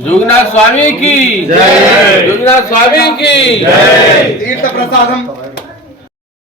जुगनाथ स्वामी की जय। जुगनाथ स्वामी की जय। तीर्थ प्रसाद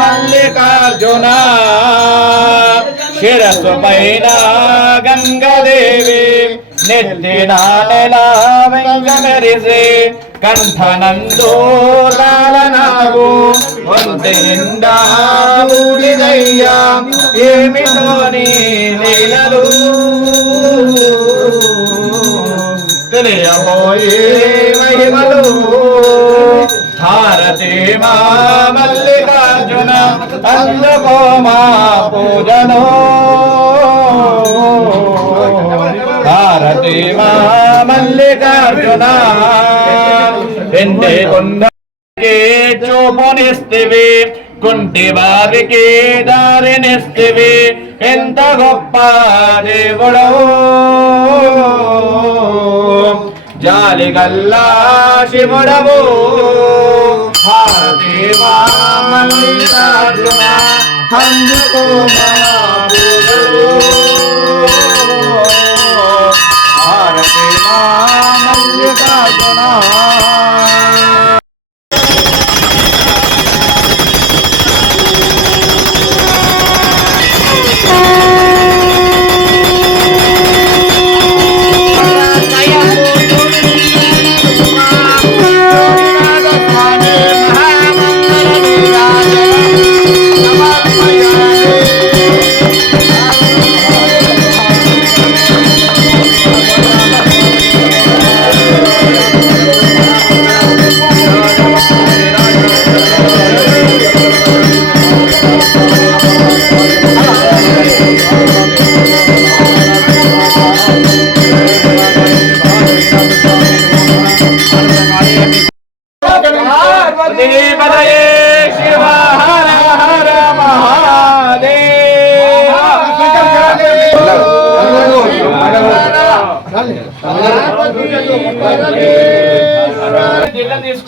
మల్లికార్జున శిరస్సు పైన గంగదేవి నెత్తిన నెల వెంగమెరిసి కంఠనందు నాగు ఒంటి నిండా ఊడిదయ్యా ఏమిటో నీ లీలలు తెలియబోయే మహిమలు. భారతి మా మల్లికార్జున అందుకో మా పూజను. భారతి మా మల్లికార్జున ఎంటే కొండకి చూపునిస్తివి కుంటి వారికి దారినిస్తివి. ఎంత గొప్ప దేవుడవు జాలిగల్లా శివుడవు అందుకో భారతి మా మల్లికార్జున.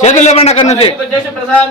చేతులు ఇవ్వండి అక్కడ నుంచి. ప్రసాదం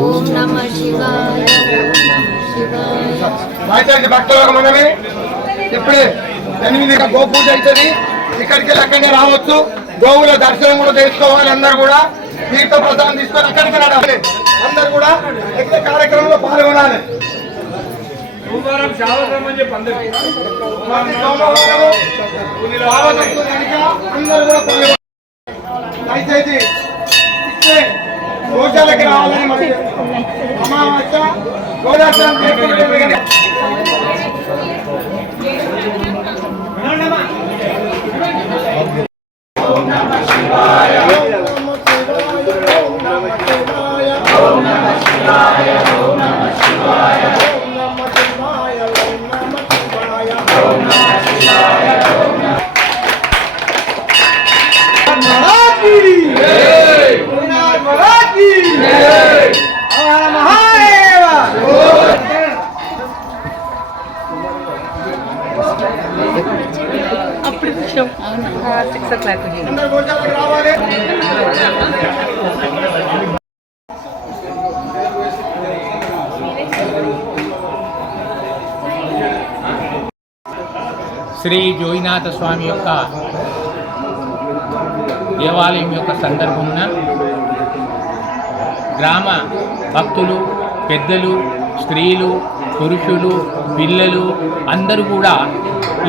ఓం నమ శివాయ భక్తులకు మనమే ఇప్పుడే ఎనిమిది గోపూజ అవుతుంది. ఇక్కడికి వెళ్ళి అక్కడనే రావచ్చు. గోవుల దర్శనం కూడా చేసుకోవాలి అందరు కూడా. తీర్థ ప్రసాదం తీసుకొని అక్కడికి రావాలి. అందరు కూడా ఎక్కువ కార్యక్రమంలో పాల్గొనాలి. సోమవారం శావత్రం అని చెప్పి అందరికీ. ప్రతి సోమవారము భావభక్తులు కనుక అందరూ కూడా పాల్గొనాలి దయచేసి ఇచ్చే గోశాలకి రావాలని మరి అమావాస్య గోదాచరం చేసుకుంటే కనుక శ్రీ జోయినాథ స్వామి యొక్క దేవాలయం యొక్క సందర్భమున గ్రామ భక్తులు పెద్దలు స్త్రీలు పురుషులు పిల్లలు అందరూ కూడా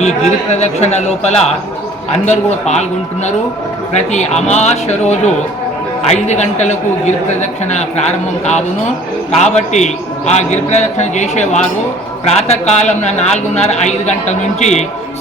ఈ గిరి ప్రదక్షిణ లోపల అందరూ కూడా పాల్గొంటున్నారు. ప్రతి అమావాస్య రోజు ఐదు గంటలకు గిరి ప్రదక్షిణ ప్రారంభం కావును. కాబట్టి ఆ గిరి ప్రదక్షిణ చేసేవారు ప్రాతకాలం నాలుగున్నర ఐదు గంటల నుంచి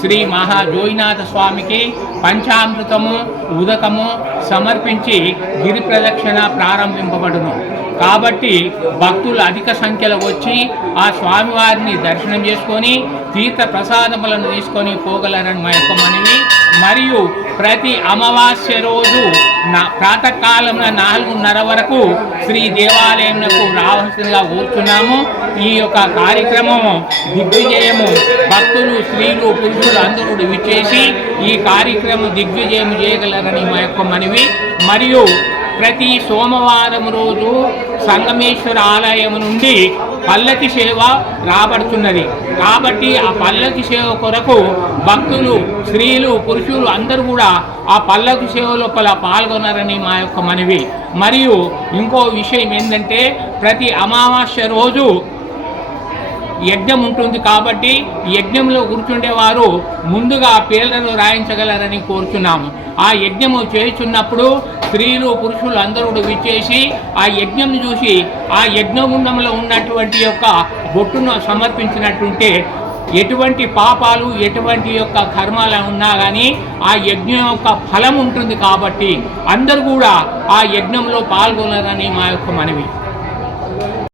శ్రీ మహా జోయినాథ స్వామికి పంచామృతము ఉదకము సమర్పించి గిరి ప్రదక్షిణ ప్రారంభింపబడును. కాబట్టి భక్తులు అధిక సంఖ్యలో వచ్చి ఆ స్వామివారిని దర్శనం చేసుకొని తీర్థ ప్రసాదములను తీసుకొని పోగలరని మా యొక్క మనవి. మరియు ప్రతి అమావాస్య రోజు నా ప్రాతకాలంలో నాలుగున్నర వరకు శ్రీ దేవాలయంకు రావాల్సిందిగా కూర్చున్నాము. ఈ యొక్క కార్యక్రమము దిగ్విజయము భక్తులు స్త్రీలు పురుషులు అందరూ విచ్చేసి ఈ కార్యక్రమం దిగ్విజయం చేయగలరని మా యొక్క మనవి. మరియు ప్రతి సోమవారం రోజు సంగమేశ్వర ఆలయం నుండి పల్లకి సేవ రాబడుతున్నది. కాబట్టి ఆ పల్లకి సేవ కొరకు భక్తులు స్త్రీలు పురుషులు అందరూ కూడా ఆ పల్లకి సేవ లోపల పాల్గొన్నారని మా యొక్క మనవి. మరియు ఇంకో విషయం ఏంటంటే ప్రతి అమావాస్య రోజు యజ్ఞం ఉంటుంది కాబట్టి యజ్ఞంలో కూర్చుండేవారు ముందుగా పేర్లను రాయించగలరని కోరుచున్నాము. ఆ యజ్ఞము చేస్తున్నప్పుడు స్త్రీలు పురుషులు అందరూ కూడా విచ్చేసి ఆ యజ్ఞం చూసి ఆ యజ్ఞగుండంలో ఉన్నటువంటి యొక్క బొట్టును సమర్పించినట్టుంటే ఎటువంటి పాపాలు ఎటువంటి యొక్క కర్మాలు ఉన్నా కానీ ఆ యజ్ఞం యొక్క ఫలం ఉంటుంది కాబట్టి అందరూ కూడా ఆ యజ్ఞంలో పాల్గొనరని మా యొక్క మనవి.